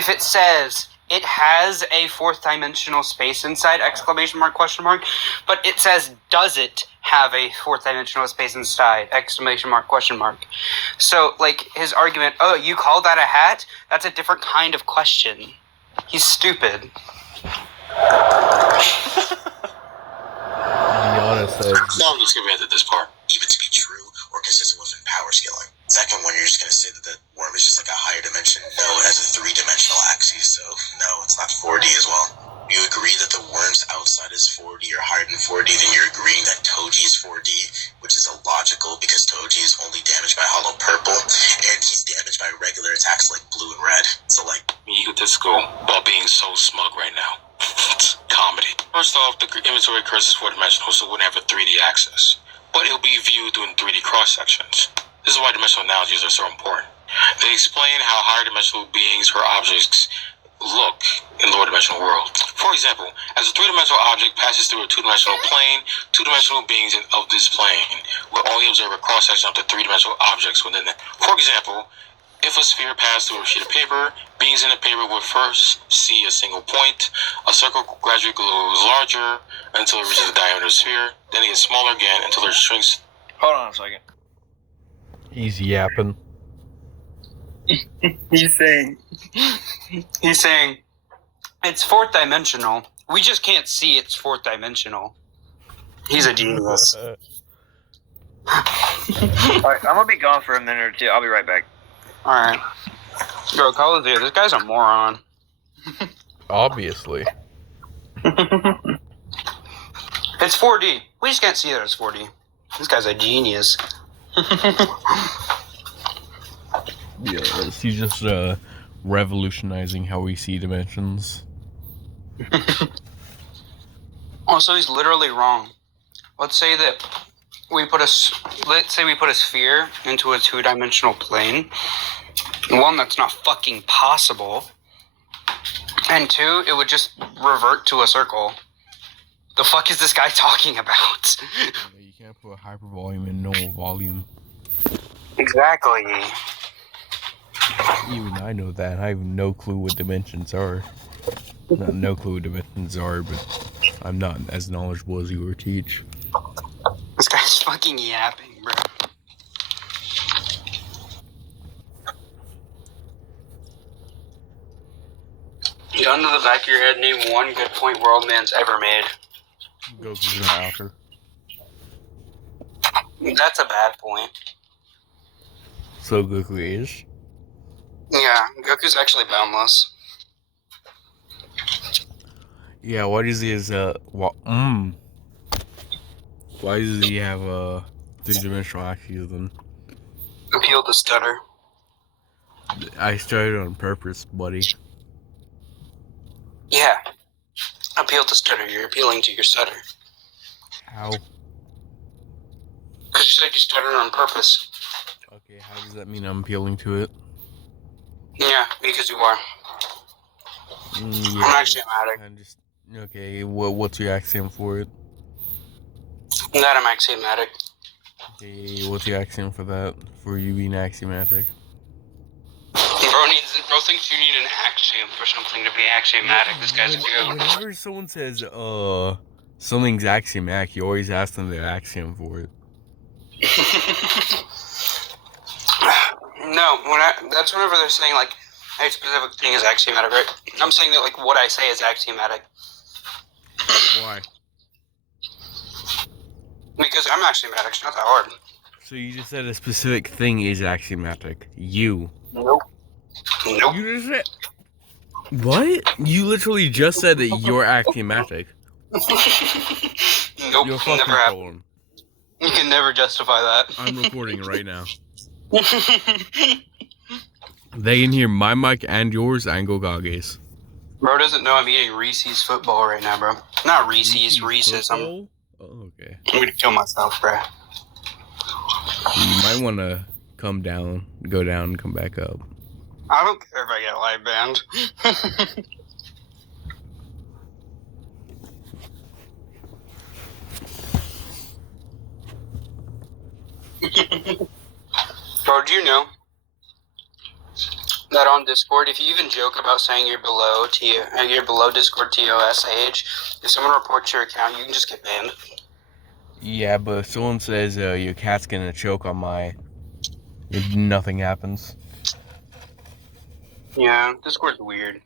if it says it has a fourth dimensional space inside, exclamation mark, question mark, but it says, does it have a fourth dimensional space inside, exclamation mark, question mark. So, like, his argument, oh, you call that a hat? That's a different kind of question. He's stupid. To be honest, so I'm just gonna get to this part. Even to be true or consistent with power scaling. Second one, you're just going to say that the worm is just like a higher dimension. No, it has a three-dimensional axis, so no, it's not 4D as well. You agree that the worm's outside is 4D or higher than 4D, then you're agreeing that Toji is 4D, which is illogical because Toji is only damaged by hollow purple, and he's damaged by regular attacks like blue and red. So, like, egotistical about being so smug right now. It's comedy. First off, the inventory curse is 4-dimensional, so it wouldn't have a 3D axis. But it'll be viewed in 3D cross-sections. This is why dimensional analogies are so important. They explain how higher dimensional beings or objects look in lower dimensional world. For example, as a 3-dimensional object passes through a 2-dimensional plane, 2-dimensional beings of this plane will only observe a cross-section of the 3-dimensional objects within it. For example, if a sphere passed through a sheet of paper, beings in the paper would first see a single point. A circle gradually grows larger until it reaches the diameter of the sphere. Then it gets smaller again until it shrinks. Hold on a second. he's yapping. He's saying, it's fourth dimensional. We just can't see it's fourth dimensional. He's a genius. Alright, I'm gonna be gone for a minute or two. I'll be right back. Alright. Bro, call it here. This guy's a moron. Obviously. It's 4D. We just can't see that it's 4D. This guy's a genius. Yes, he's just revolutionizing how we see dimensions. Also, he's literally wrong. Let's say we put a sphere into a 2-dimensional plane. One, that's not fucking possible. And 2, it would just revert to a circle. The fuck is this guy talking about? You can't put hypervolume in normal volume. Exactly. Even I know that. I have no clue what dimensions are. Not no clue what dimensions are, but I'm not as knowledgeable as you were teach. This guy's fucking yapping, bro. Gun to the back of your head, name one good point world man's ever made. Goku's an author. That's a bad point. So Goku is? Yeah, Goku's actually boundless. Yeah, why does he why does he have a 3-dimensional axis then? Appeal to stutter. I started on purpose, buddy. Yeah. Appeal to stutter. You're appealing to your stutter. How? Because you said you stuttered on purpose. Okay, how does that mean I'm appealing to it? Yeah, because you are. Yeah, I'm axiomatic. Okay, what's your axiom for it? That I'm axiomatic. Okay, what's your axiom for that? For you being axiomatic? Bro thinks you need an axiom for something to be axiomatic. This guy's weird. Whenever someone says, something's axiomatic, you always ask them their axiom for it. No, that's whenever they're saying, like, a specific thing is axiomatic, right? I'm saying that, like, what I say is axiomatic. Why? Because I'm axiomatic. It's not that hard. So you just said a specific thing is axiomatic. You. Nope. Nope. You just said... What? You literally just said that you're axiomatic. Nope. You're fucking Never happened. You can never justify that. I'm recording right now. They can hear my mic and yours and gokages. Bro doesn't know I'm eating Reese's football right now, bro. Not Reese's, Reese's. Oh, okay. I'm gonna kill myself, bro. You might want to come down, go down, and come back up. I don't care if I get live banned. Bro, do you know that on Discord, if you even joke about saying you're below Discord TOS age, if someone reports your account, you can just get banned. Yeah, but if someone says your cat's gonna choke on my, nothing happens. Yeah, Discord's weird.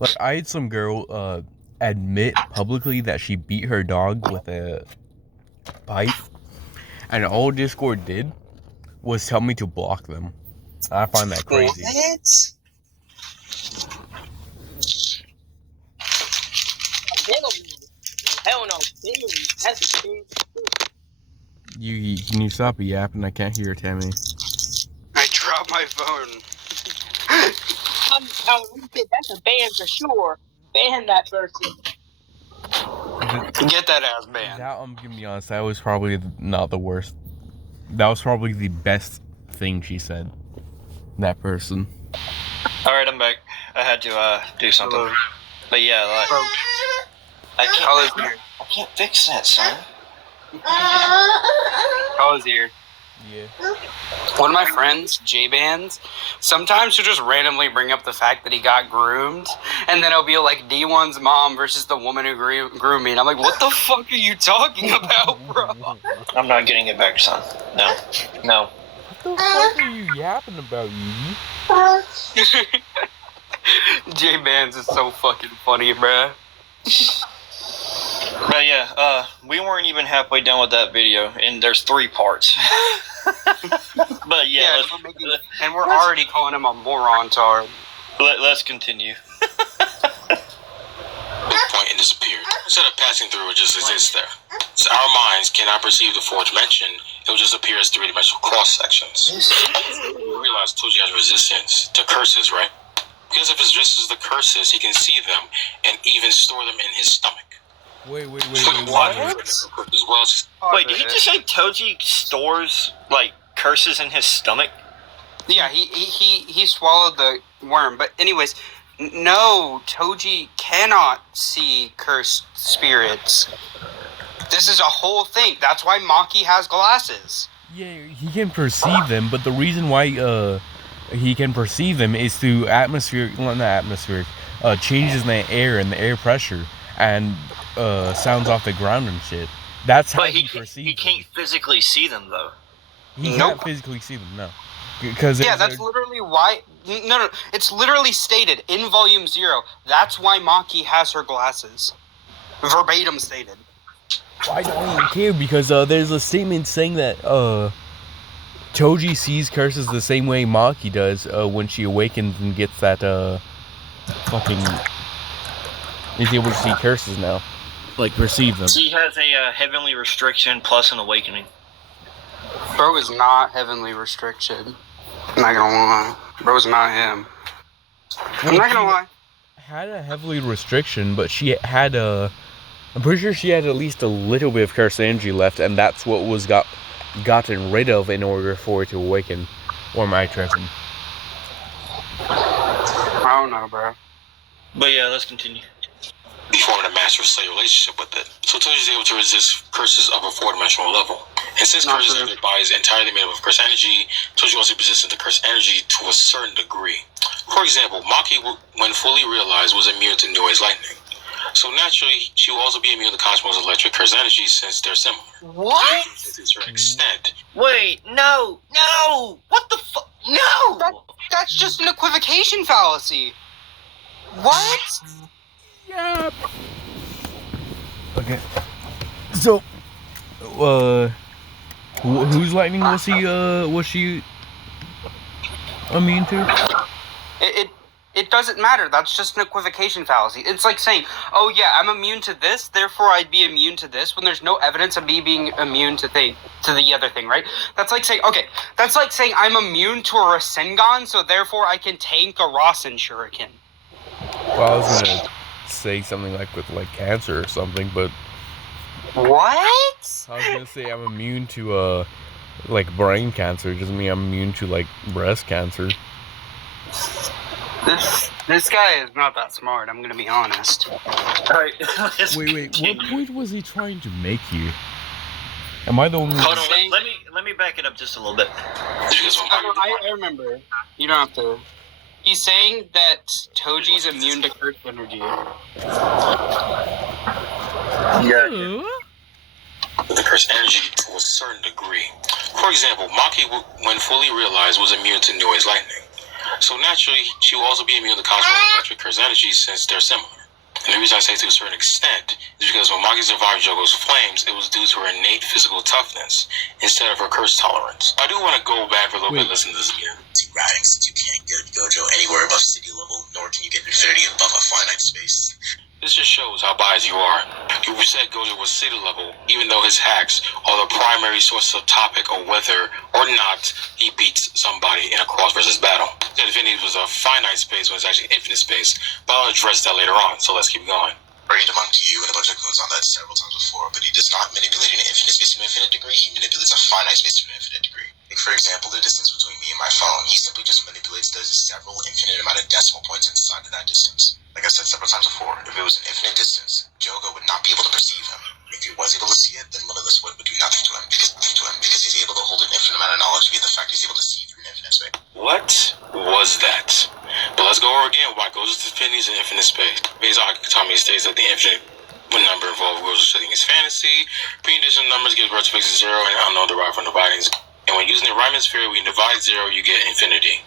Like, I had some girl admit publicly that she beat her dog with a pipe, and all Discord did was tell me to block them. I find that crazy. What? Hell no. That's a thing. Can you stop yapping? I can't hear Tammy. I dropped my phone. That's a ban for sure. Ban that person. Get that ass banned. That, I'm gonna be honest, that was probably not the worst. That was probably the best thing she said. That person. Alright, I'm back. I had to do something. Hello. But yeah, like, I can't fix that, son. College here. Yeah. One of my friends, J-Bands, sometimes he'll just randomly bring up the fact that he got groomed, and then it'll be like D1's mom versus the woman who groomed me, and I'm like, what the fuck are you talking about, bro? I'm not getting it back, son. No. What the fuck are you yapping about, you? J-Bands is so fucking funny, bruh. But yeah, we weren't even halfway done with that video, and there's 3 parts. But yeah, and we're already calling him a moron, Tar. let's continue. Point and disappeared. Instead of passing through, it just exists there. So our minds cannot perceive the fourth dimension. It will just appear as three-dimensional cross-sections. You realize Toji has resistance to curses, right? Because if he resists the curses, he can see them and even store them in his stomach. Wait. What? As well as Wait, did he just say Toji stores, like, curses in his stomach? Yeah, he swallowed the worm. But anyways, no, Toji cannot see cursed spirits. This is a whole thing. That's why Maki has glasses. Yeah, he can perceive them, but the reason why he can perceive them is through changes in the air and the air pressure and sounds off the ground and shit. That's how he perceives them. He can't physically see them, though. He can't physically see them, no. Because that's literally why. No, it's literally stated in Volume 0. That's why Maki has her glasses. Verbatim stated. I don't even care because there's a statement saying that Toji sees curses the same way Maki does when she awakens and gets that fucking is able to see curses now, like perceive them. He has a heavenly restriction plus an awakening. Bro is not heavenly restriction. I'm not gonna lie. Bro is not him. I'm not gonna lie. Had a heavily restriction, but she had I'm pretty sure she had at least a little bit of curse energy left, and that's what was gotten rid of in order for it to awaken. Or am I tripping? I don't know, bro. But yeah, let's continue. he formed a master-slave relationship with it. So Toji is able to resist curses of a four-dimensional level. And since curses in their body is entirely made up of curse energy, Toji also resisted the curse energy to a certain degree. For example, Maki, when fully realized, was immune to Noise lightning. So naturally, she will also be immune to Cosmo's electric curse energy since they're similar. What? To a certain extent. Wait, no! What the fuck? No! That's just an equivocation fallacy. What? Yeah. Okay. So, whose lightning was she immune to? It doesn't matter. That's just an equivocation fallacy. It's like saying, oh yeah, I'm immune to this, therefore I'd be immune to this, when there's no evidence of me being immune to the other thing, right? That's like saying, I'm immune to a Rasengan, so therefore I can tank a Rasen Shuriken. Well, I was gonna say something like with cancer or something, but What? I was gonna say I'm immune to brain cancer. It doesn't mean I'm immune to breast cancer. This guy is not that smart, I'm gonna be honest. Alright. Wait, what point was he trying to make here? Am I the only Hold one? on, let me back it up just a little bit. I remember. You don't have to. He's saying that Toji's immune to curse energy. Yeah. The curse energy to a certain degree. For example, Maki, when fully realized, was immune to noise lightning. So naturally, she will also be immune to cosmic electric curse energy since they're similar. And the reason I say to a certain extent is because when Maki survived Jogo's flames, it was due to her innate physical toughness instead of her curse tolerance. I do want to go back for a little bit and listen to this again. Ratting, since you can't get Gojo anywhere above city level, nor can you get infinity above a finite space. This just shows how biased you are. You said Gojo was city level, even though his hacks are the primary source of topic of whether or not he beats somebody in a cross versus battle. That infinity was a finite space when it's actually infinite space, but I'll address that later on, so let's keep going. Brain debunked you and a bunch of quotes on that several times before, but he does not manipulate an infinite space to an infinite degree, he manipulates a finite space to an infinite degree. Like, for example, the distance between me and my phone, he simply just manipulates the several infinite amount of decimal points inside of that distance. Like I said several times before, if it was an infinite distance, Jogo would not be able to perceive him. If he was able to see it, then Limitless would do nothing to him because he's able to hold an infinite amount of knowledge via the fact he's able to see through an infinite space. What was that? But let's go over again why Gojo's infinity is an infinite space. Because Akutami states that the infinite number involved Gojo studying his fantasy. Preconditional numbers give birth to fixed zero and unknown derived from dividing. And when using the Riemann sphere, when you divide zero, you get infinity.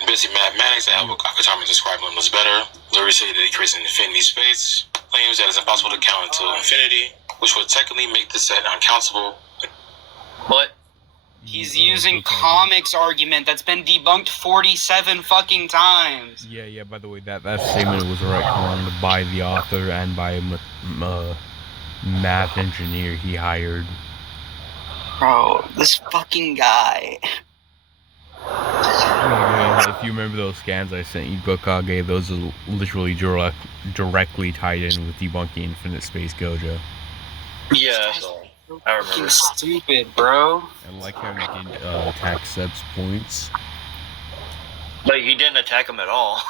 In basic mathematics, Akutami described Limitless better. Literally say that he creates an infinity space. Claims that it's impossible to count until infinity, which would technically make the set uncountable. What? He's using comics argument that's been debunked 47 fucking times. Yeah, by the way, that statement was retconned by the author and by a math engineer he hired. Bro, this fucking guy. If you remember those scans I sent you, Gokage, those are literally directly tied in with debunking Infinite Space Gojo. Yeah, I remember. Stupid, bro. I like how he didn't attack Seb's points. But he didn't attack him at all.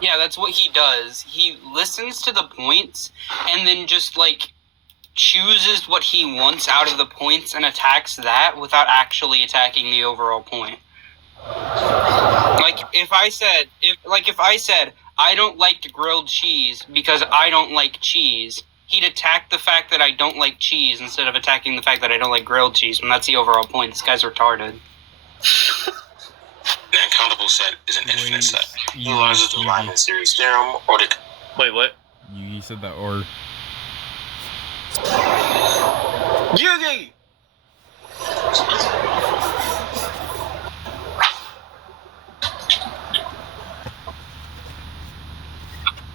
Yeah, that's what he does. He listens to the points and then just, like, chooses what he wants out of the points and attacks that without actually attacking the overall point. Like, if I said, I don't like grilled cheese because I don't like cheese, he'd attack the fact that I don't like cheese instead of attacking the fact that I don't like grilled cheese, and that's the overall point. This guy's retarded. An uncountable set is an infinite set. Utilizes the Riemann series theorem or the... Wait, what? You said that, or... Yugi!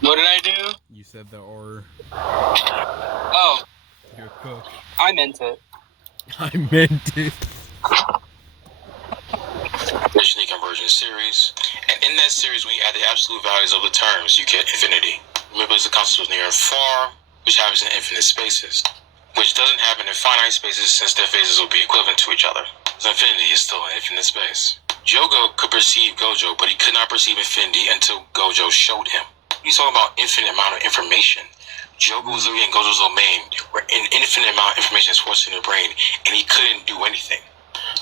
What did I do? You said that, or... Oh, You're a cook. I meant it. I meant it. Originally convergent series, and in that series, when you add the absolute values of the terms, you get infinity. Remember, it's a concept of near and far, which happens in infinite spaces, which doesn't happen in finite spaces since their phases will be equivalent to each other. So infinity is still an infinite space. Jogo could perceive Gojo, but he could not perceive infinity until Gojo showed him. He's talking about infinite amount of information. Jogo was literally in Gojo's domain, where an infinite amount of information is forced in your brain, and he couldn't do anything.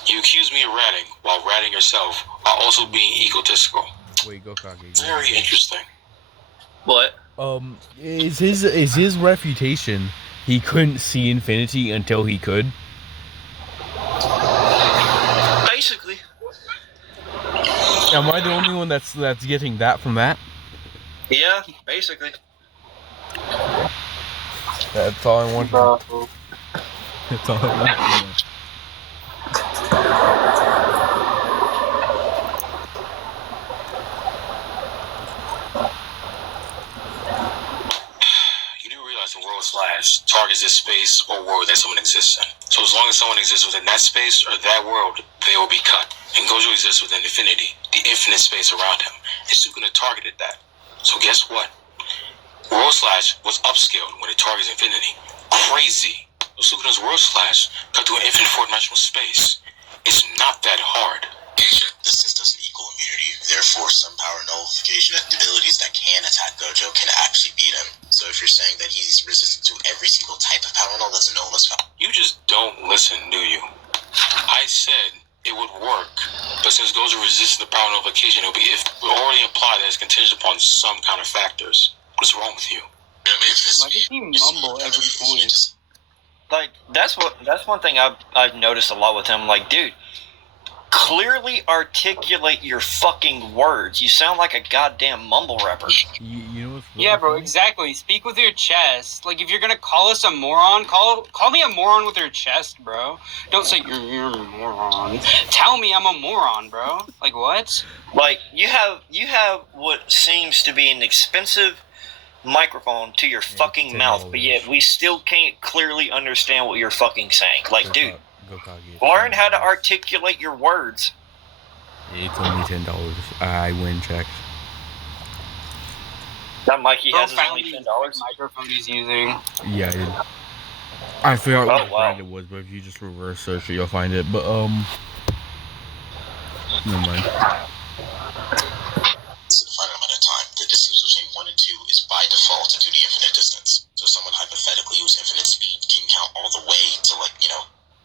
You accuse me of ratting, while ratting yourself, while also being egotistical. Wait, Gokage. Very interesting. What? Is his refutation he couldn't see infinity until he could? Basically. Am I the only one that's getting that from that? Yeah, basically. That's all I want. Bro. That's all I want. You do realize the world slash targets this space or world that someone exists in. So as long as someone exists within that space or that world, they will be cut. And Gojo exists within infinity, the infinite space around him. And Sukuna targeted that. So guess what? World slash was upscaled when it targets infinity. Crazy. Sukuna's world slash cut through an infinite four-dimensional space. It's not that hard. Distance doesn't equal immunity. Therefore, some power nullification abilities that can attack Gojo can actually beat him. So if you're saying that he's resistant to every single type of power null, that's a nullness power. You just don't listen, do you? I said it would work, but since Gojo resists the power nullification, it would already imply that it's contingent upon some kind of factors. What's wrong with you? Why does he mumble every point? Like, that's one thing I've noticed a lot with him. Like, dude, clearly articulate your fucking words. You sound like a goddamn mumble rapper. You know what's Yeah, bro, funny? exactly. Speak with your chest. Like, if you're gonna call us a moron, call me a moron with your chest, bro. Don't say you're a moron. Tell me I'm a moron, bro. Like, what? Like, you have what seems to be an expensive microphone to your fucking mouth, but yet we still can't clearly understand what you're fucking saying. Like, dude, Gokages. learn how to articulate your words. It's only $10. I win checks. That Mikey Bro has his only found $10. microphone he's using. Yeah, I forgot what wow. brand it was, but if you just reverse search it, you'll find it. But never mind. It's a finite amount of time. The distance between 1 and 2 is by default to the infinite distance. So someone hypothetically who's infinite speed can count all the way to, like,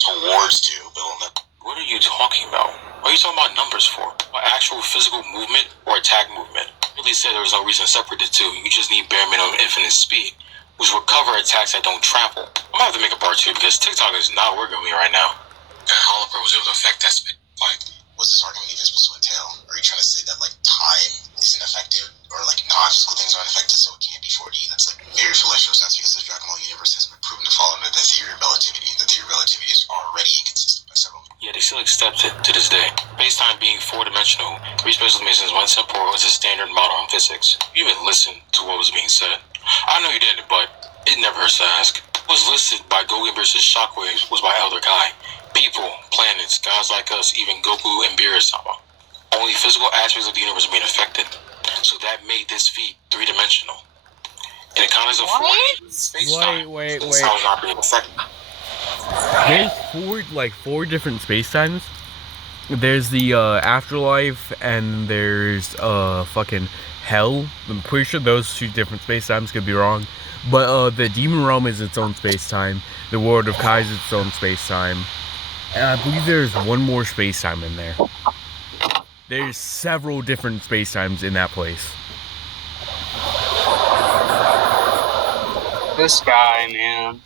towards 2, but on that. What are you talking about? What are you talking about numbers for? Actual physical movement or attack movement? You really said there was no reason to separate the two. You just need bare minimum infinite speed, which will cover attacks that don't travel. I'm gonna have to make a part 2 because TikTok is not working with me right now. And Holliper was able to affect that speed. Like, what's this argument even supposed to entail? Are you trying to say that, like, time isn't effective? Or, like, non-physical things aren't affected, so it can't be 4D? That's, like, very fallacious sense because the Dragon Ball universe has been proven to fall under the theory of relativity, and the theory of relativity is already inconsistent by several. Yeah, they still accept it to this day. Space-time being 4-dimensional, 3 spatial dimensions, 1 temporal is a standard model in physics. You even listened to what was being said. I know you didn't, but it never hurts to ask. What was listed by Gogen versus Shockwaves was by Elder Kai. People, planets, gods like us, even Goku and Beerus-sama. Only physical aspects of the universe are being affected. So that made this feat 3-dimensional. In the context of 4D, space-time, Wait. sound is not being affected. There's four different space times. There's the afterlife, and there's fucking hell. I'm pretty sure those 2 different space times, could be wrong. But the demon realm is its own space time. The world of Kai is its own space time. And I believe there's one more space time in there. There's several different space times in that place. This guy, man.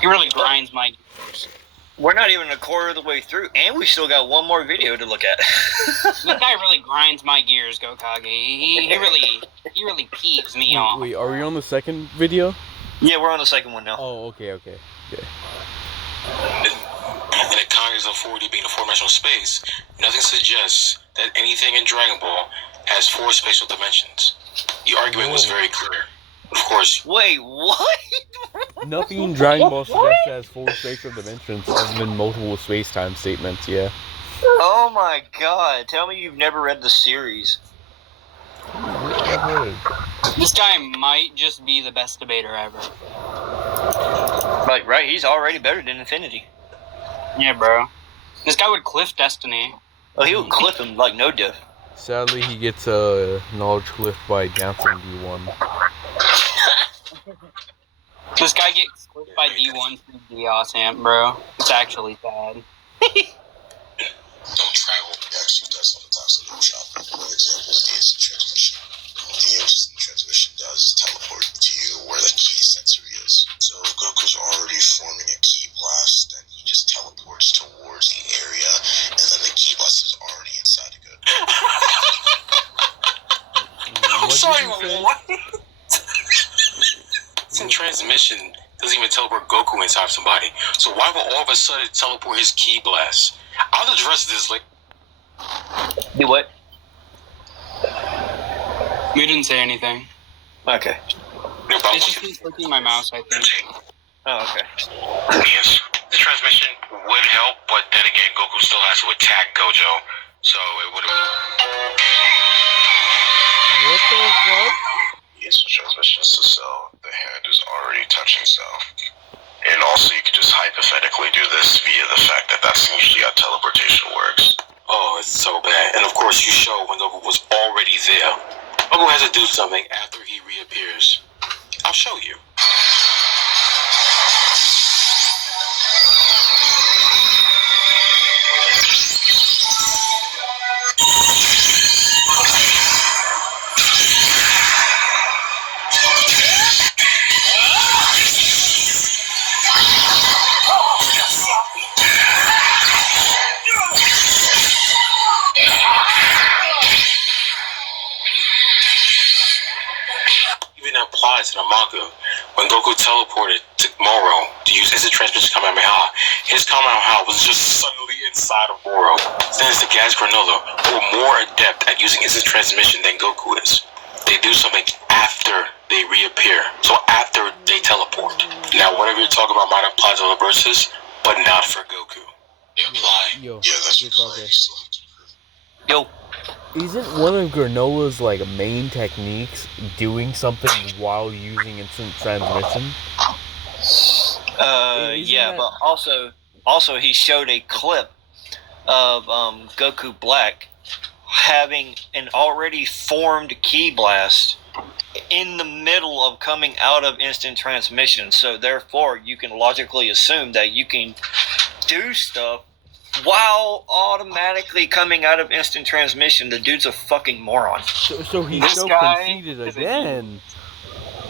He really grinds my gears. We're not even a quarter of the way through, and we still got one more video to look at. This guy really grinds my gears, Gokage. He really peeves me off. Wait, are we on the second video? Yeah, we're on the second one now. Oh, okay. In the context of 4D being a 4-dimensional space, nothing suggests that anything in Dragon Ball has 4 spatial dimensions. The argument was very clear. Of course. Wait, what? Nothing in Dragon Ball suggests it has 4 spatial dimensions other than multiple space-time statements, yeah. Oh my god, tell me you've never read the series. This guy might just be the best debater ever. Like, right, he's already better than Infinity. Yeah, bro. This guy would cliff Destiny. Oh, he would clip him like no diff. Sadly, he gets knowledge clipped by Johnson D1. This guy gets clipped by D1 through Dios Amp, bro. It's actually sad. Don't travel. It actually does sometimes, so don't shop. One example is the instant transmission. What the instant transmission does is teleport to you where the key sensory is. So Goku's already forming a ki blast, and he just teleports towards the area, and then the ki blast is already inside of Goku. I'm sorry, what? Instant transmission doesn't even teleport Goku inside of somebody. So why would all of a sudden teleport his ki blast? I'll address this later. Do what? We didn't say anything. Okay. It's just me clicking my mouse, I think. Oh, okay. Yes, the transmission would help, but then again, Goku still has to attack Gojo, so it would have. What the fuck? The instant transmission is to Cell. The hand is already touching Cell. And also, you could just hypothetically do this via the fact that that's usually how teleportation works. Oh, it's so bad. And of course, you show when Goku was already there. Goku has to do something after he reappears. I'll show you. Even applies to the manga. When Goku teleported to Moro to use instant transmission Kamehameha, his Kamehameha was just suddenly inside of Moro. Thanks to Gas Granola, who are more adept at using instant transmission than Goku is. They do something after they reappear, so after they teleport. Now, whatever you're talking about might apply to other verses, but not for Goku. They apply. Yo, Yeah, that's good your progress. claim. You still have to prove. Yo, Isn't one of Granola's like main techniques doing something while using instant transmission? Isn't yeah, that- but also he showed a clip of Goku Black having an already formed ki blast in the middle of coming out of instant transmission. So therefore, you can logically assume that you can do stuff while automatically coming out of instant transmission. The dude's a fucking moron. So he's This so guy conceited is a again.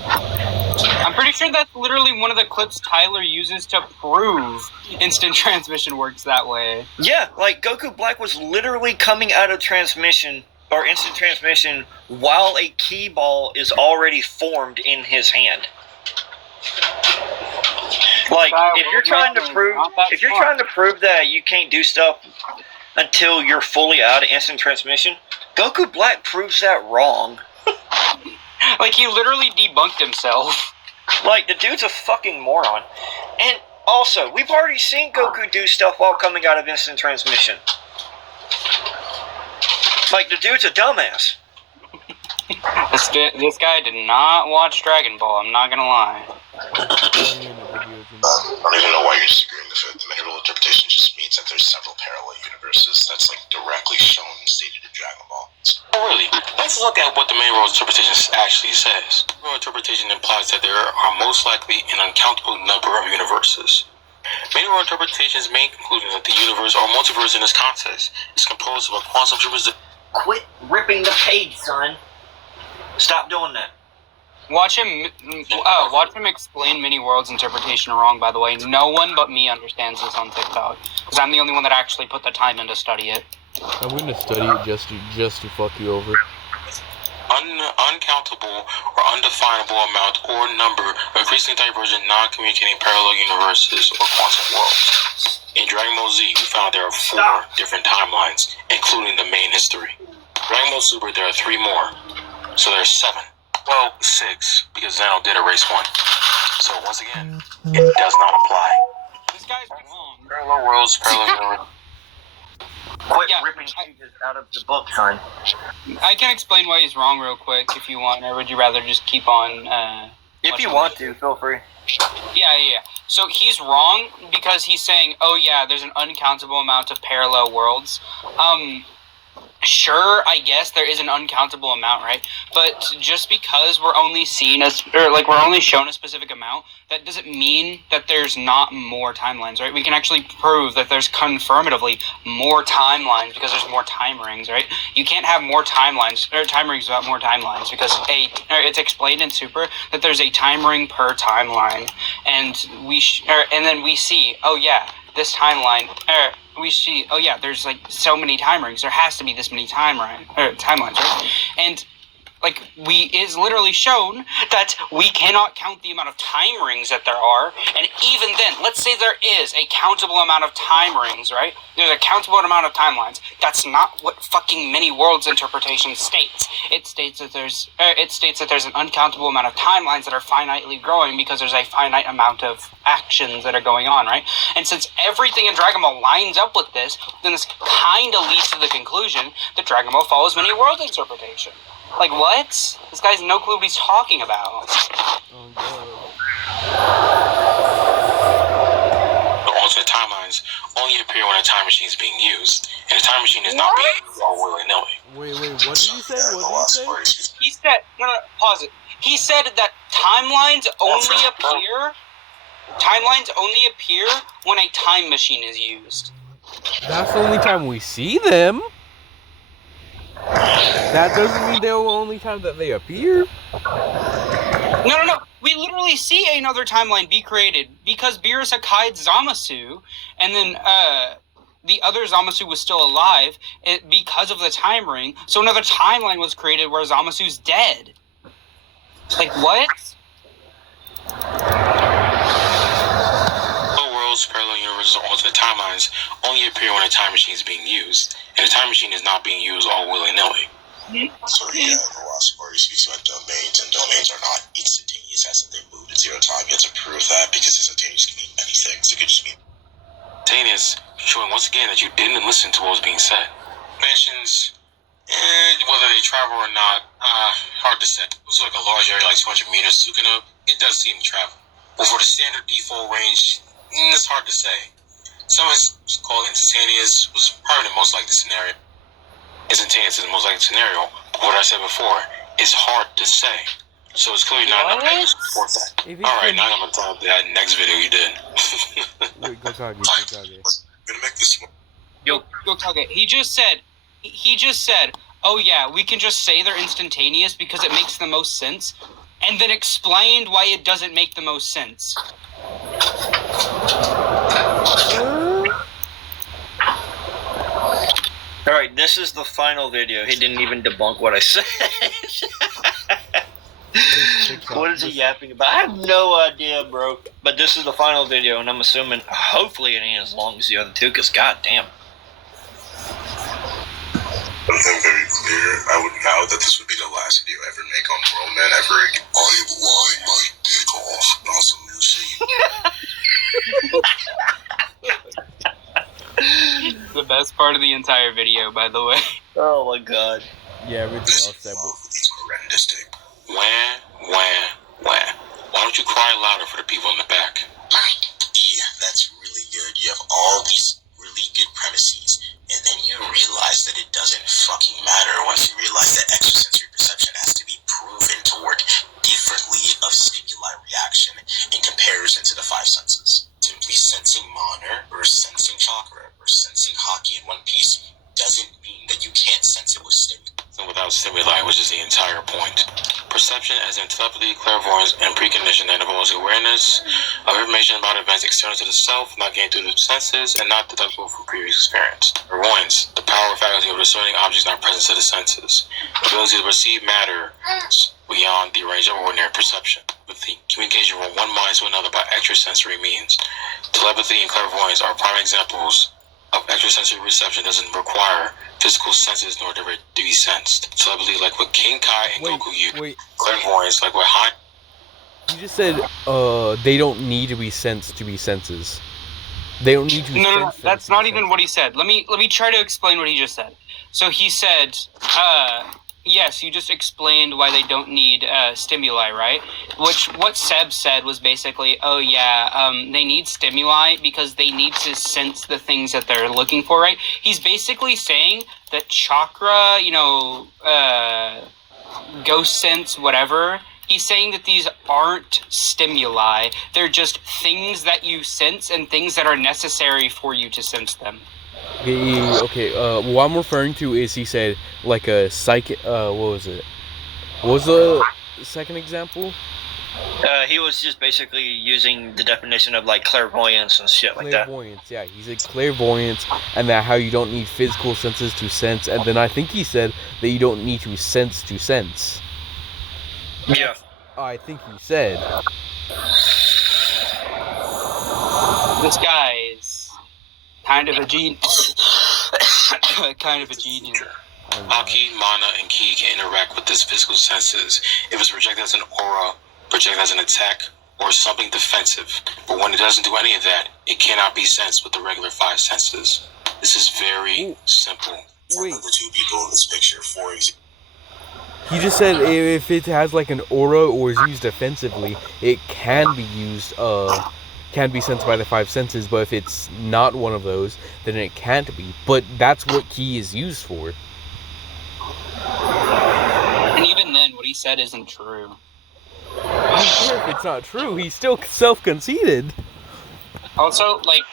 I'm pretty sure that's literally one of the clips Tyler uses to prove instant transmission works that way. Yeah, like Goku Black was literally coming out of transmission or instant transmission while a key ball is already formed in his hand. Like, if you're trying to prove that you can't do stuff until you're fully out of instant transmission, Goku Black proves that wrong. Like, he literally debunked himself. Like, the dude's a fucking moron. And also, we've already seen Goku do stuff while coming out of instant transmission. Like, the dude's a dumbass. This guy did not watch Dragon Ball, I'm not gonna lie. I don't even know why you're disagreeing with it. The mineral interpretation just means that there's several parallel universes. That's like directly shown and stated in Dragon Ball. Oh, really? Let's look at what the main role interpretation actually says. The main role interpretation implies that there are most likely an uncountable number of universes. Main role interpretation's main conclusion is that the universe or multiverse in this context is composed of a quantum jurisdiction. Quit ripping the page, son. Stop doing that. Watch him explain Mini World's interpretation wrong, by the way. No one but me understands this on TikTok. Because I'm the only one that actually put the time in to study it. I'm gonna study it just to fuck you over. Uncountable or undefinable amount or number of increasingly divergent, non-communicating parallel universes or quantum worlds. In Dragon Ball Z, we found there are 4 different timelines, including the main history. Dragon Ball Super, there are 3 more, so there's 7. Well, 6, because Zeno did erase 1. So once again, it does not apply. This guy's wrong. Parallel worlds, parallel universes. Quit Yeah, ripping pages out of the book, son. I can explain why he's wrong real quick if you want, or would you rather just keep on, If you want to, feel free. Yeah. So he's wrong because he's saying, oh yeah, there's an uncountable amount of parallel worlds. Sure, I guess there is an uncountable amount, right? But just because we're only we're only shown a specific amount, that doesn't mean that there's not more timelines, right? We can actually prove that there's confirmatively more timelines because there's more time rings, right? You can't have more timelines or time rings without more timelines because it's explained in Super that there's a time ring per timeline, and then we see, oh yeah, this timeline. We see, oh yeah, there's like so many time rings. There has to be this many timelines, right? And like is literally shown that we cannot count the amount of time rings that there are. And even then, let's say there is a countable amount of time rings, right? There's a countable amount of timelines. That's not what fucking Many Worlds interpretation states. It states that there's an uncountable amount of timelines that are finitely growing because there's a finite amount of actions that are going on, right? And since everything in Dragon Ball lines up with this, then this kind of leads to the conclusion that Dragon Ball follows Many Worlds interpretation. Like, what? This guy's no clue what he's talking about. Oh god. The alternate timelines only only appear when a time machine is being used, and a time machine is not being used all willy-nilly. Wait, what did you say? What did you say? He said, no, pause it. He said that timelines only appear when a time machine is used. That's the only time we see them. That doesn't mean they're the only time that they appear. No. We literally see another timeline be created because Beerus hides Zamasu, and then the other Zamasu was still alive because of the time ring. So another timeline was created where Zamasu's dead. Like, what? Worlds, parallel universes, or alternate timelines only appear when a time machine is being used, and a time machine is not being used all willy-nilly. So yeah, the last part speaks about domains, and domains are not instantaneous as if they move at zero time. You have to prove that because instantaneous can mean many things. It could just mean Instantaneous, showing once again that you didn't listen to what was being said. Mentions, whether they travel or not, hard to say. It was like a large area, like 200 meters. Sukuna, it does seem to travel. But for the standard default range, it's hard to say. Some is called instantaneous, was probably the most likely scenario. Instantaneous is the most likely scenario, but what I said before is hard to say. So it's clearly not enough evidence to support that. Alright, now I'm gonna talk about that next video you did. Wait, Gokage. gonna make this one. Gokage. He just said, oh yeah, we can just say they're instantaneous because it makes the most sense, and then explained why it doesn't make the most sense. Alright, this is the final video. He didn't even debunk what I said. What is he yapping about? I have no idea, bro. But this is the final video, and I'm assuming, hopefully it ain't as long as the other two, because goddamn. One thing very clear, I would vow that this would be the last video I ever make on Roman ever again. I am lying my dick off, not some new shit. The best part of the entire video, by the way. Oh my god. Yeah, everything else said. These horrendous things. Wah. Why don't you cry louder for the people in the back? Yeah, that's really good. You have all these really good premises, and then you realize that it doesn't fucking matter once you realize that extrasensory perception has to be proven to work differently of stimuli reaction in comparison to the five senses. Simply sensing Moner or sensing chakra or sensing hockey in one piece doesn't mean that you can't sense it with stimuli. So without stimuli, which is the entire point. Perception as in telepathy, clairvoyance, and precondition that involves awareness of information about events external to the self, not gained through the senses, and not deductible from previous experience. Clairvoyance, the power or faculty of discerning objects not present to the senses. The ability to perceive matter beyond the range of ordinary perception. With the communication from one mind to another by extrasensory means. Telepathy and clairvoyance are prime examples of extrasensory reception doesn't require physical senses nor to be sensed. Telepathy, like what King Kai and Goku use. Clairvoyance, like what Han. You just said they don't need to be sensed to be senses. They don't need to be No, that's not even what he said. Let me try to explain what he just said. So he said, yes, you just explained why they don't need stimuli, right? What Seb said was basically, oh yeah, they need stimuli because they need to sense the things that they're looking for, right? He's basically saying that chakra, ghost sense, whatever. He's saying that these aren't stimuli. They're just things that you sense and things that are necessary for you to sense them. Okay, what I'm referring to is he said, like a psychic, what was it? What was the second example? He was just basically using the definition of, like, clairvoyance and shit like that. Clairvoyance, yeah. He said clairvoyance, and that how you don't need physical senses to sense, and then I think he said that you don't need to sense to sense. Yeah. I think he said. This guy is kind of a genius. Kind of a genius. Aki, mana, and ki can interact with this physical senses if it's projected as an aura, projected as an attack, or something defensive. But when it doesn't do any of that, it cannot be sensed with the regular five senses. This is very simple. Wait. The two people in this picture, for example. He just said if it has like an aura or is used defensively, it can be used can be sensed by the five senses, but if it's not one of those, then it can't be. But that's what ki is used for. And even then, what he said isn't true. I don't care if it's not true. He's still self-conceited. Also, like,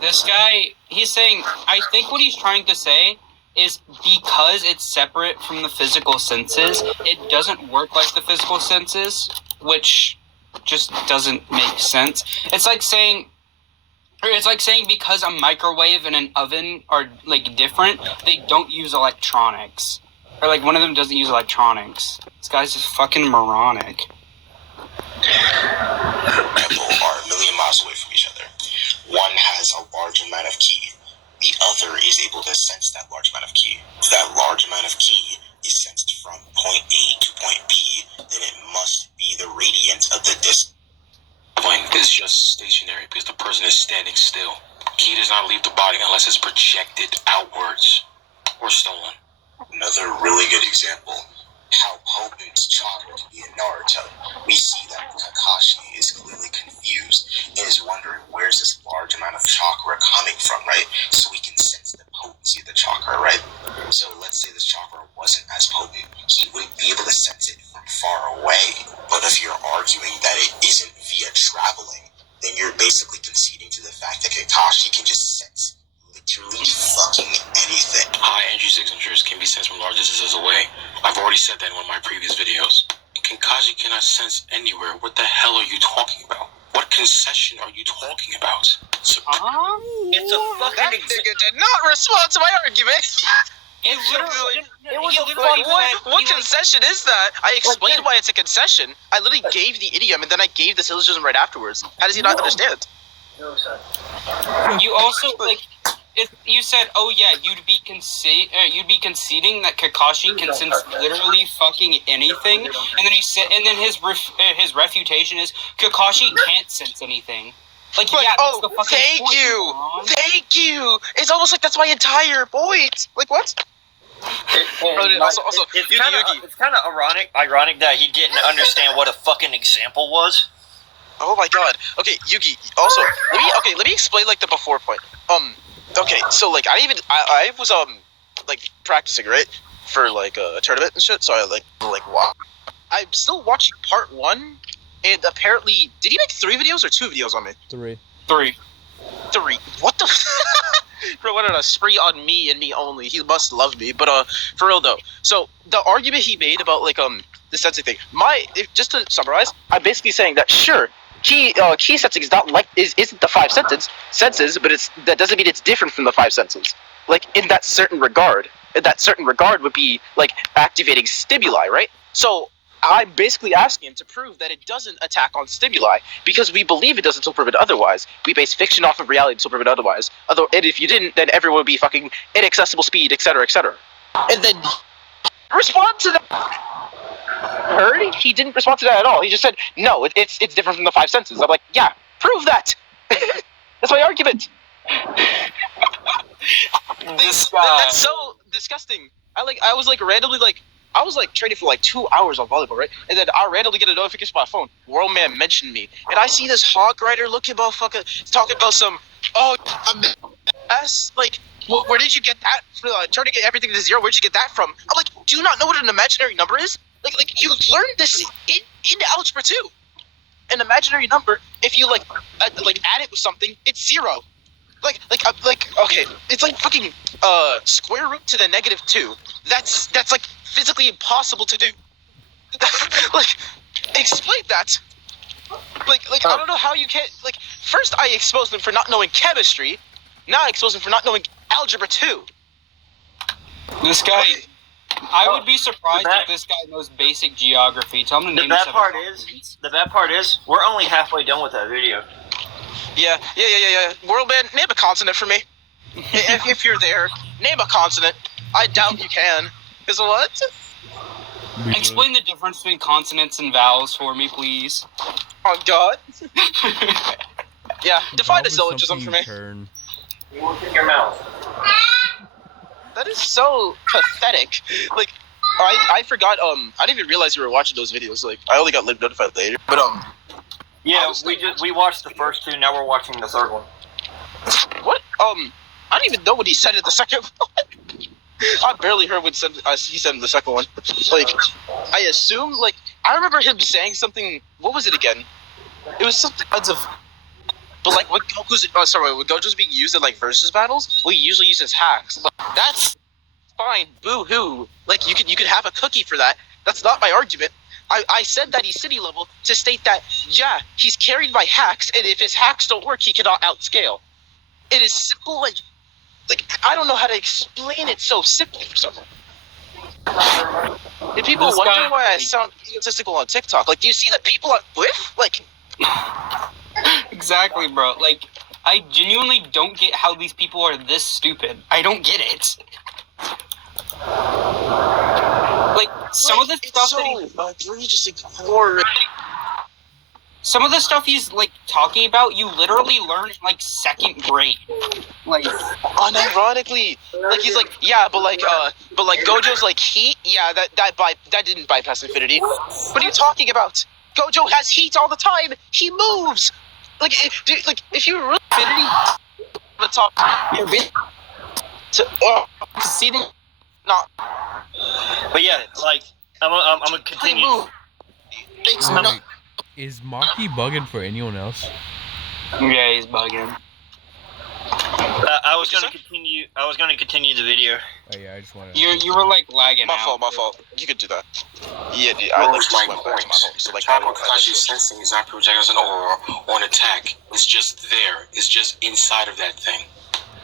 this guy, he's saying, I think what he's trying to say is because it's separate from the physical senses, it doesn't work like the physical senses, which just doesn't make sense. It's like saying because a microwave and an oven are, like, different, they don't use electronics. Or, like, one of them doesn't use electronics. This guy's just fucking moronic. People are a million miles away from each other. One has a large amount of ki. The other is able to sense that large amount of ki. If that large amount of ki is sensed from point A to point B, then it must be the radiance of the distance. Is just stationary because the person is standing still. Ki does not leave the body unless it's projected outwards or stolen. Another really good example, how potent chakra can be in Naruto. We see that Kakashi is clearly confused and is wondering where's this large amount of chakra coming from, right? So we can sense the potency of the chakra, right? So let's say this chakra wasn't as potent. He wouldn't be able to sense it from far away. But if you're arguing that it isn't via traveling, then you're basically conceding to the fact that Kakashi can just sense literally fucking anything. High energy signatures can be sensed from large distances away. I've already said that in one of my previous videos. Kakashi cannot sense anywhere. What the hell are you talking about? What concession are you talking about? It's a fucking That nigga did not respond to my argument. What concession is that? I explained why it's a concession. I literally gave the idiom and then I gave the syllogism right afterwards. How does he not understand? You also, like, you said, oh yeah, you'd be conceding that Kakashi can sense literally fucking anything, and then he said, and then his refutation is Kakashi can't sense anything. Like, yeah, that's the fucking point, Thank you. It's almost like that's my entire point. Like what? It's kind of ironic that he didn't understand what a fucking example was. Oh my god. Okay, Yugi. Also, let me explain like the before point. Okay, so like I was like practicing, right, for like a tournament and shit. So I like wow. I'm still watching part 1, and apparently, did he make 3 videos or 2 videos on me? 3. 3. What the? Bro, what a spree on me and me only. He must love me. But for real though. So the argument he made about like the sensing thing. Just to summarize, I'm basically saying that sure. Key sensing is not like isn't the 5 senses, but that doesn't mean it's different from the 5 senses. Like in that certain regard would be like activating stimuli, right? So I'm basically asking him to prove that it doesn't attack on stimuli because we believe it does until proven otherwise. We base fiction off of reality until proven otherwise. And if you didn't, then everyone would be fucking inaccessible speed, etc., etc. And then respond to that. Heard? He didn't respond to that at all. He just said, no, it's different from the 5 senses. I'm like, yeah, prove that. That's my argument. This guy. That's so disgusting. I was training for like 2 hours on volleyball, right? And then I randomly get a notification on my phone. World Man mentioned me. And I see this hog rider looking motherfucker talking about some, like, where did you get that? Trying to get everything to 0, where'd you get that from? I'm like, do you not know what an imaginary number is? Like you learned this in algebra 2. An imaginary number, if you like add it with something, it's 0. Like okay, it's like fucking square root to the -2. That's like physically impossible to do. Like, explain that. Like I don't know how you can't. Like, first I exposed them for not knowing chemistry. Now I expose them for not knowing algebra 2. This guy. I would be surprised if this guy knows basic geography. Tell him to name The bad part is, we're only halfway done with that video. Yeah. World Man, name a consonant for me. if you're there, name a consonant. I doubt you can. Because what? Explain the difference between consonants and vowels for me, please. Oh, God. Yeah, define a syllogism for me. You won't in your mouth. That is so pathetic. Like, I forgot, I didn't even realize you were watching those videos. Like, I only got notified later. But, Yeah, we watched the first two. Now we're watching the third one. What? I don't even know what he said in the second one. I barely heard what he said in the second one. Like, I assume, like, I remember him saying something. What was it again? It was something kinds of. But like, when Gojo's being used in like versus battles, we usually use his hacks. But that's fine. Boo hoo. Like, you could have a cookie for that. That's not my argument. I said that he's city level to state that, yeah, he's carried by hacks, and if his hacks don't work, he cannot outscale. It is simple, like I don't know how to explain it so simply for someone. If people wonder why I sound egotistical on TikTok, like, do you see the people on Whiff? Like, Exactly, bro. Like, I genuinely don't get how these people are this stupid. I don't get it. Like, some of the stuff so that he's... egregiously horrid. Some of the stuff he's, like, talking about, you literally learn in, like, 2nd grade. Like... Unironically, like, he's like, yeah, but Gojo's, like, heat? Yeah, that didn't bypass infinity. What are you talking about? Gojo has heat all the time! He moves! Like, if you really infinity... the top... see the... Not... But yeah, like, I'm gonna continue. Is Maki bugging for anyone else? Yeah, he's bugging. I was gonna continue the video. Oh yeah, I just wanted. You were like lagging My out. fault. You could do that. Yeah, dude, I just went back to my home. So like, Kakashi's sensing is not projecting as an aura or an attack. It's just there. It's just inside of that thing.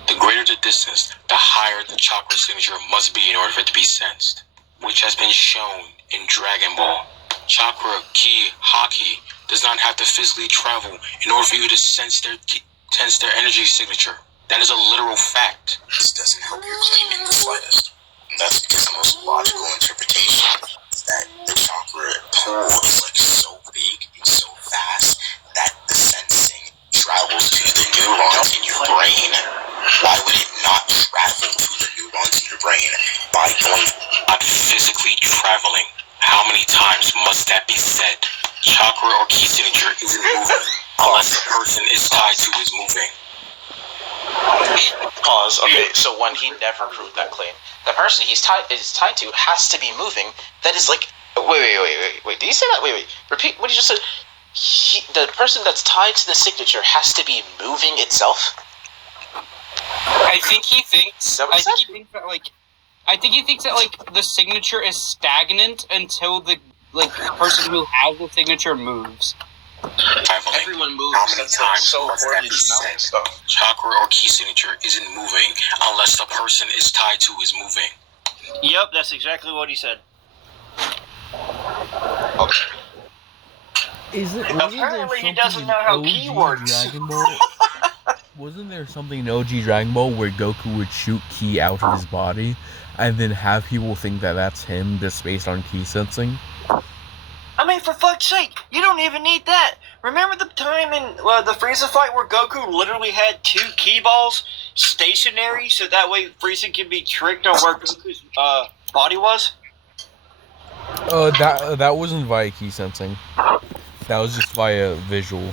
The greater the distance, the higher the chakra signature must be in order for it to be sensed, which has been shown in Dragon Ball. Chakra, ki, haki does not have to physically travel in order for you to sense their energy signature. That is a literal fact. This doesn't help your claim in the slightest. And that's because the most logical interpretation is that the chakra pull is like so big and so fast that the sensing travels to the neurons in your brain. Why would it not travel to the neurons in your brain by going? Not physically traveling. How many times must that be said? Chakra or ki signature isn't moving unless the person is tied to is moving. Pause. Okay, so when he never proved that claim, the person is tied to has to be moving. That is like, wait. Did you say that? Wait. Repeat what you just said. The person that's tied to the signature has to be moving itself. I think he thinks that like the signature is stagnant until the person who has the signature moves. Traveling. Everyone moves. How many times so must that horribly be said? smelling stuff. Chakra or ki signature isn't moving unless the person is tied to is moving. Yep, that's exactly what he said. Apparently he doesn't know how ki works. Dragon Ball? Wasn't there something in OG Dragon Ball where Goku would shoot ki out of his body and then have people think that that's him just based on ki sensing? I mean, for fuck's sake, you don't even need that. Remember the time in the Frieza fight where Goku literally had 2 ki balls stationary so that way Frieza could be tricked on where Goku's body was? That wasn't via ki sensing. That was just via visual.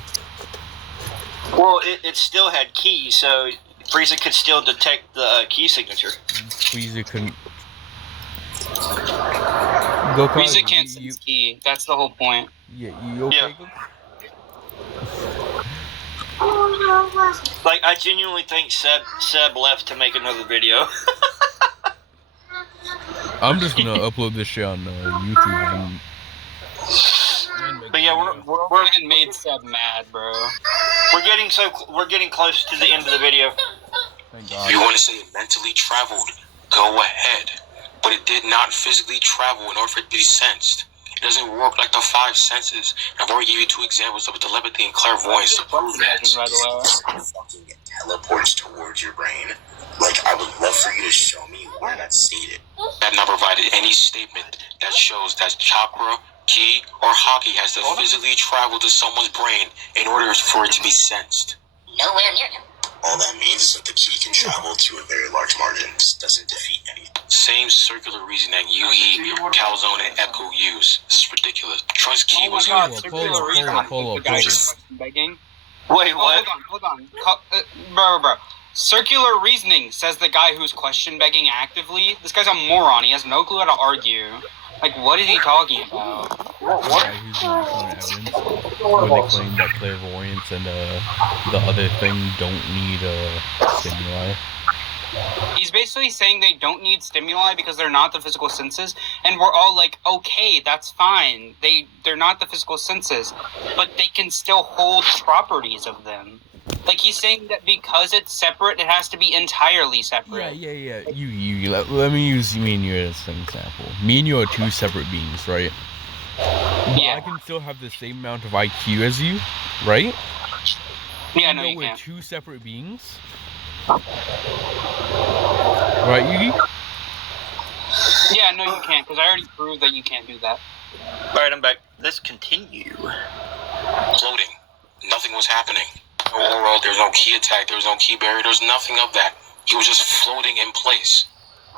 Well, it still had ki, so Frieza could still detect the ki signature. Frieza couldn't. Frieza can't sense ki. That's the whole point. Yeah, you okay? Yeah. Like, I genuinely think Seb left to make another video. I'm just gonna upload this shit on YouTube. But yeah, we're getting made Seb mad, bro. We're getting close to the end of the video. Thank If God. you want to say it mentally traveled, go ahead. But it did not physically travel in order for it to be sensed. It doesn't work like the 5 senses. I've already given you 2 examples of telepathy and clairvoyance to prove that. Fucking teleports towards your brain. Like, I would love for you to show me where that's stated. I have not provided any statement that shows that chakra, ki, or haki has to physically travel to someone's brain in order for it to be sensed. Nowhere near him. All that means is that the key can travel to a very large margin. This doesn't defeat anything. Same circular reasoning that Yugi, Calzone, and Echo use. This is ridiculous. Troy's key was God, Hold circular up, reasoning. hold up, The guy hold who's up. question begging. Wait, Oh, what? hold on. Bro. Circular reasoning says the guy who's question begging actively. This guy's a moron. He has no clue how to argue. Like, what is he talking about? The guy who's not showing evidence when they claim that clairvoyance and the other thing don't need stimuli. He's basically saying they don't need stimuli because they're not the physical senses, and we're all like, okay, that's fine. They're not the physical senses, but they can still hold properties of them. Like, he's saying that because it's separate, it has to be entirely separate. Yeah. You let me use me and you as an example. Me and you are two separate beings, right? But Yeah. I can still have the same amount of IQ as you, right? Yeah, no, Even though you we're can't. two separate beings. Right, Yugi? Yeah, no, you can't, because I already proved that you can't do that. Alright, I'm back. Let's continue. floating. Nothing was happening. No aura, there was no key attack, there was no key barrier, there was nothing of that. He was just floating in place.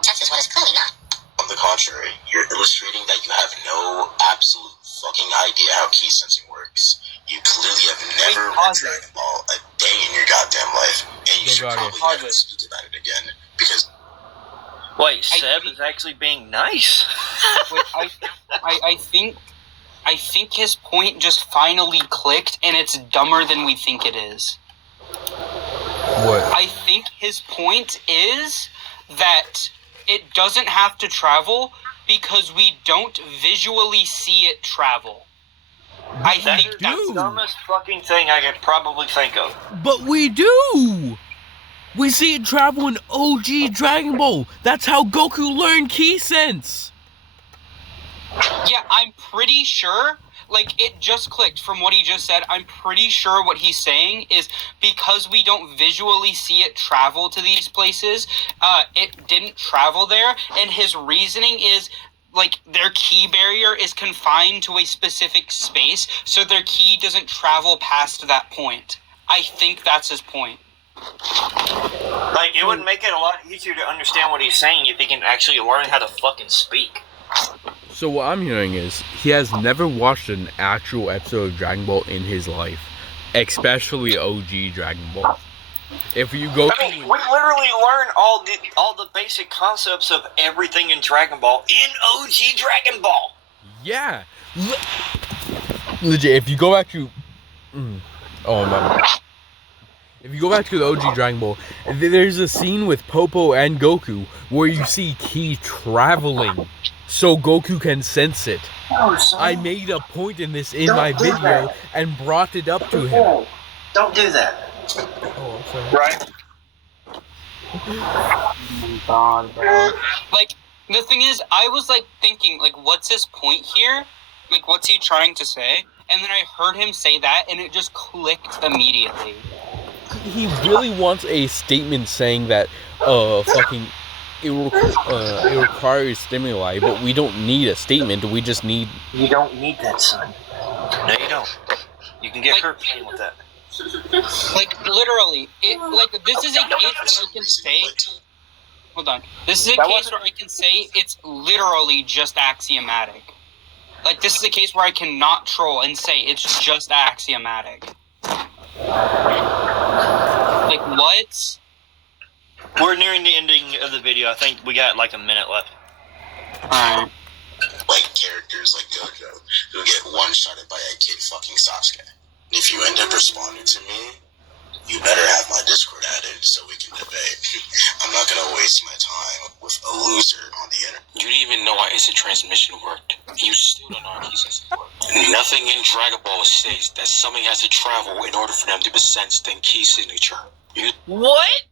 Texas, what is clearly not. On the contrary, you're illustrating that you have no absolute fucking idea how key sensing works. You clearly have never read Dragon Ball a day in your goddamn life, and you should probably never speak about it again, because... Wait, Seb is actually being nice? Wait, I think his point just finally clicked, and it's dumber than we think it is. What? I think his point is that it doesn't have to travel because we don't visually see it travel. I That think is that's the dumbest fucking thing I could probably think of. But we do! We see it travel in OG Dragon Ball. That's how Goku learned Ki Sense. Yeah, I'm pretty sure, like, it just clicked from what he just said. I'm pretty sure what he's saying is because we don't visually see it travel to these places, it didn't travel there, and his reasoning is, like, their key barrier is confined to a specific space, so their key doesn't travel past that point. I think that's his point. Like, it would make it a lot easier to understand what he's saying if he can actually learn how to fucking speak. So what I'm hearing is he has never watched an actual episode of Dragon Ball in his life, especially OG Dragon Ball. If you go, I mean, we literally learn all the basic concepts of everything in Dragon Ball in OG Dragon Ball. yeah, legit. If you go back to, if you go back to the OG Dragon Ball, there's a scene with Popo and Goku where you see Ki traveling, so Goku can sense it. I made a point in this in my video and brought it up to him. Don't do that. Oh, I'm sorry. Right? Oh my god, bro. Like, the thing is, I was, like, thinking, like, what's his point here? Like, what's he trying to say? And then I heard him say that, and it just clicked immediately. He really wants a statement saying that, it requires stimuli, but we don't need a statement. We just need. You don't need that, son. No, you don't. You can get hurt playing with that. Like, literally, this is a case where I can say... Hold on. This is a case where I can say it's literally just axiomatic. Like, this is a case where I cannot troll and say it's just axiomatic. Like, what? We're nearing the ending of the video. I think we got like a minute left. Alright. Like characters like Gojo, who get one-shotted by a kid fucking Sasuke. If you end up responding to me, you better have my Discord added so we can debate. I'm not gonna waste my time with a loser on the internet. You didn't even know how instant transmission worked. You still don't know how key sensing worked. Nothing in Dragon Ball states that something has to travel in order for them to be sensed in key signature. What?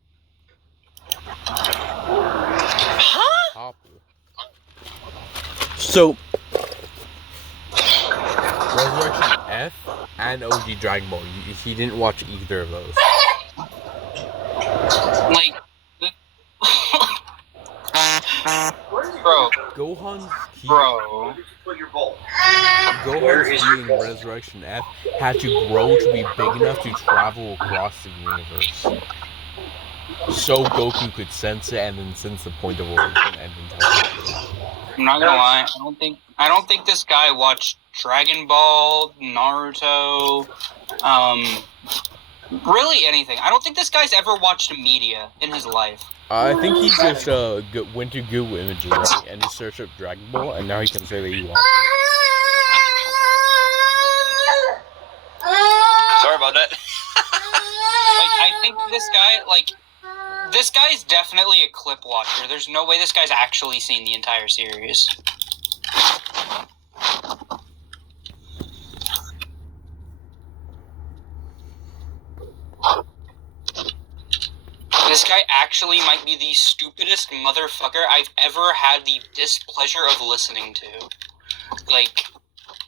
Huh? So, Resurrection F and OG Dragon Ball. He didn't watch either of those. Like... Bro. Gohan's key. Bro. Gohan's key in Resurrection F had to grow to be big enough to travel across the universe. so Goku could sense it and then sense the point of origin and then tell him. I'm not gonna lie. I don't think this guy watched Dragon Ball, Naruto, really anything. I don't think this guy's ever watched media in his life. I think he just went to Google Images, right, and just searched up Dragon Ball, and now he can say that he watched it. Sorry about that. I think this guy's definitely a clip watcher. There's no way this guy's actually seen the entire series. This guy actually might be the stupidest motherfucker I've ever had the displeasure of listening to.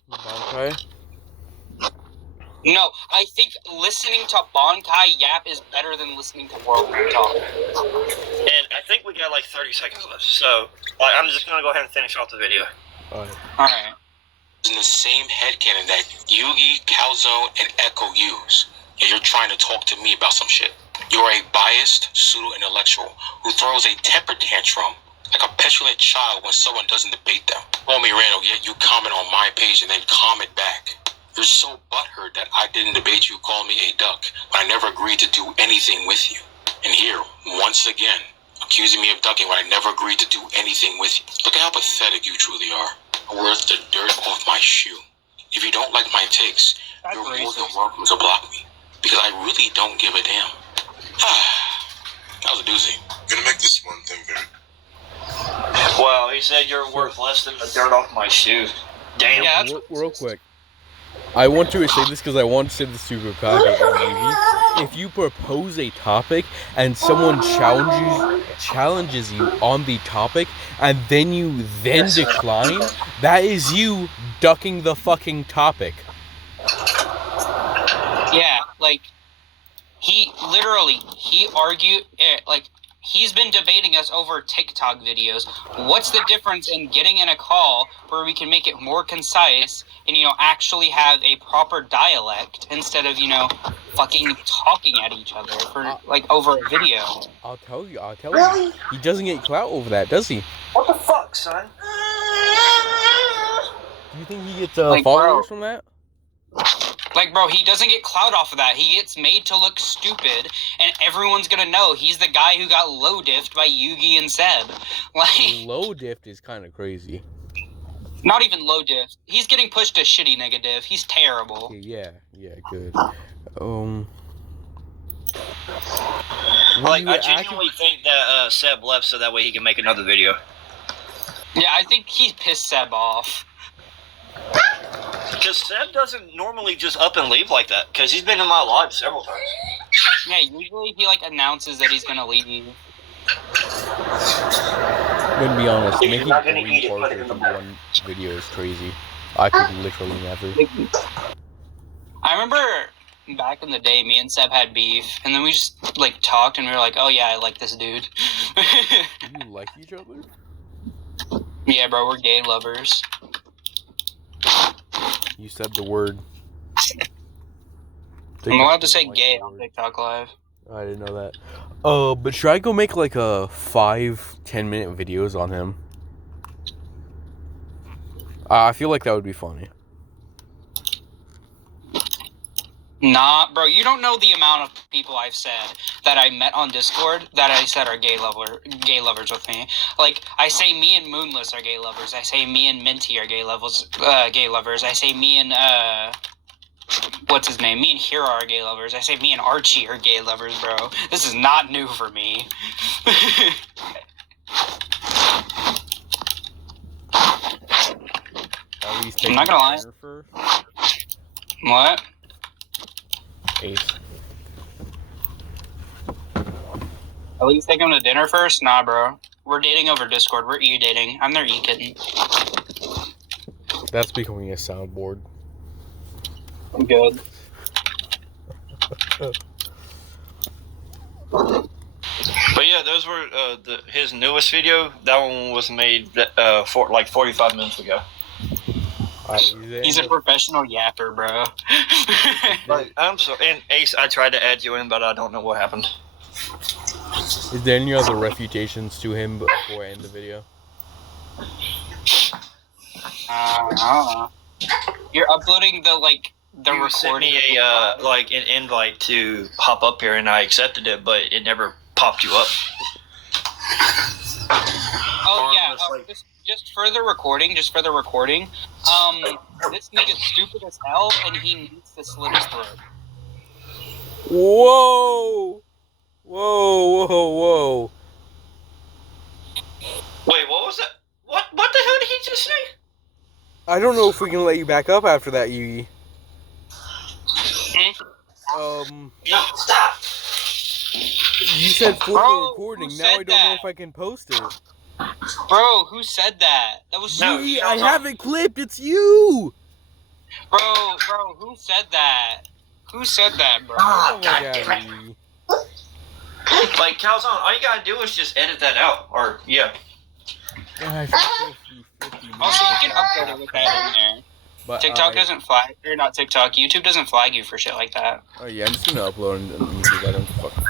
Bankai? No, I think listening to Bankai yap is better than listening to World War talk. And I think we got like 30 seconds left, so I'm just gonna go ahead and finish off the video. Alright. In the same headcanon that Yugi, Calzone, and Echo use, and you're trying to talk to me about some shit. You're a biased pseudo-intellectual who throws a temper tantrum like a petulant child when someone doesn't debate them. Call me Randall, yet you comment on my page and then comment back. You're so butthurt that I didn't debate you, call me a duck, when I never agreed to do anything with you. And here, once again, accusing me of ducking when I never agreed to do anything with you. Look at how pathetic you truly are. Worth the dirt off my shoe. If you don't like my takes, you're more than welcome to block me. Because I really don't give a damn. That was a doozy. I'm gonna make this one thing very. Well, he said you're worth less than the dirt off my shoe. Damn. Yeah, Real quick. I want to say this because I want to say this to Gokage and Yugi. If you propose a topic and someone challenges you on the topic and then you decline, that is you ducking the fucking topic. Yeah, he argued, he's been debating us over TikTok videos. What's the difference in getting in a call where we can make it more concise and, actually have a proper dialect instead of, fucking talking at each other for, over a video? I'll tell you. He doesn't get clout over that, does he? What the fuck, son? Do you think he gets followers from that? Bro, he doesn't get clout off of that. He gets made to look stupid, and everyone's gonna know he's the guy who got low diffed by Yugi and Seb. Low diffed is kind of crazy. Not even low diff. He's getting pushed to shitty negative. He's terrible. Okay, yeah, good. I genuinely think that Seb left so that way he can make another video. Yeah, I think he pissed Seb off. Because Seb doesn't normally just up and leave like that, because he's been in my live several times. Yeah, usually he announces that he's gonna leave. I'm gonna be honest, making 3 parts into one video is crazy. I could literally never. I remember back in the day, me and Seb had beef, and then we just talked, and we were like, "Oh yeah, I like this dude." You like each other? Yeah, bro, we're gay lovers. You said the word. I'm allowed to say gay on TikTok Live. I didn't know that. But should I go make a 5-10 minute videos on him? I feel like that would be funny. Nah, bro, you don't know the amount of people I've said that I met on Discord that I said are gay lovers with me. I say me and Moonless are gay lovers. I say me and Minty are gay lovers. I say me and what's his name? Me and Hero are gay lovers. I say me and Archie are gay lovers, bro. This is not new for me. I'm not gonna lie. What? Ace. At least take him to dinner first? Nah, bro. We're dating over Discord. We're e-dating. I'm their e-kitten. That's becoming a soundboard. I'm good. But yeah, those were his newest video. That one was made for 45 minutes ago. He's a professional yapper, bro. I'm sorry. And Ace, I tried to add you in, but I don't know what happened. Is there any other refutations to him before I end the video? I don't know. You're uploading the You sent recording. me an invite to hop up here, and I accepted it, but it never popped you up. Oh yeah, Almost like- just for the recording. This nigga's stupid as hell, and he needs to slit his throat. Whoa! Whoa! Wait, what was that? What the hell did he just say? I don't know if we can let you back up after that, Yugi. No, stop! You said for the Bro, recording. who Now I said don't know that? if I can post it. Bro, who said that? That was No, Yugi, shut I up. have it clipped. It's you. Bro, who said that? Who said that, bro? Oh my God god, damn it. Yugi. Like, Calzone, all you gotta do is just edit that out. Or, yeah. Gosh, I'm so flippy. Also, you can upload it with that in there. But TikTok doesn't flag, or not TikTok. YouTube doesn't flag you for shit like that. Oh yeah, I'm just gonna upload and do that. I'm fucking